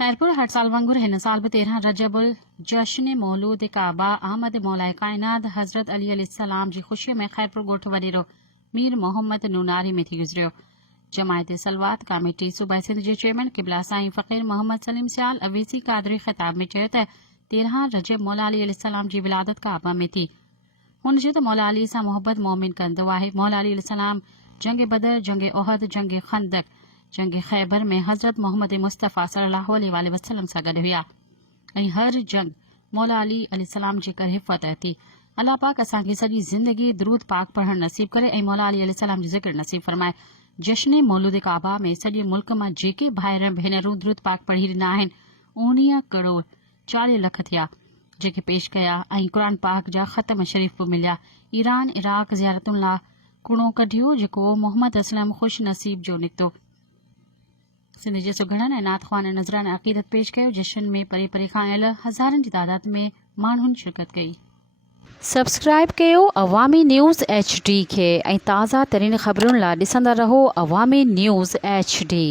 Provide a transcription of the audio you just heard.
खैरपुर हर साल वांगुर हिन साल 13 रजब जश्न मौलूद काबा अहमद मौलाए कायनात हजरत अली अलैहिस्सलाम जी खुशी में खैरपुर गोठ वडीरो मीर मोहम्मद नूनारी में थी गुजरियो। जमायत सलवात कमेटी सूबा सिंध जे चेयरमैन किबला साईं फ़कीर मोहम्मद सलीम सियाल अवीसी कादरी खिताब में चयो त 13 रजब मौला अली अलैहिस्सलाम जी विलादत काबा में थी। हुन जे त मौला अली सां मोहब्बत मोमिन कंदो आहे। मौला अली अलैहिस्सलाम जंग बदर, जंग ओहद, जंग खंदक, जंग खैबर में हजरत मोहम्मद मुस्तफ़ा सल्लल्लाहु अलैहि वसल्लम सां गॾु हुआ ऐं हर जंग मौला अली अलैहिस्सलाम जे करे फतह थी। अल्लाह पाक असांखे सॼी ज़िंदगी दरूद पाक पढ़णु नसीब करे ऐं मौला अली अलैहिस्सलाम जो ज़िक्र नसीब फरमाए। जश्न मौलूद काबा में सॼे मुल्क मां जेके भाइर भेनरूं दरूद पाक पढ़ी ॾिना आहिनि 19 करोड़ 40 लख थिया जेके पेश कया ऐं क़ुर पाक जा ख़तम शरीफ़ बि मिलिया। ईरान इराक ज़ियारतुनि लाइ कुणो कढियो जेको मोहम्मद असलम ख़ुश नसीब जो निकितो। सिंध जे सुगड़नि ऐं नात ख़्वान नज़राना अक़ीदत पेश कयो। जश्न में परे परे खां आयल हज़ारनि जी तादाद में माण्हुनि शिरकत कई। सब्सक्राइब कयो अवामी न्यूज़ HD खे ऐं ताज़ा तरीन ख़बरुनि लाइ ॾिसंदा रहो अवामी न्यूज़ HD।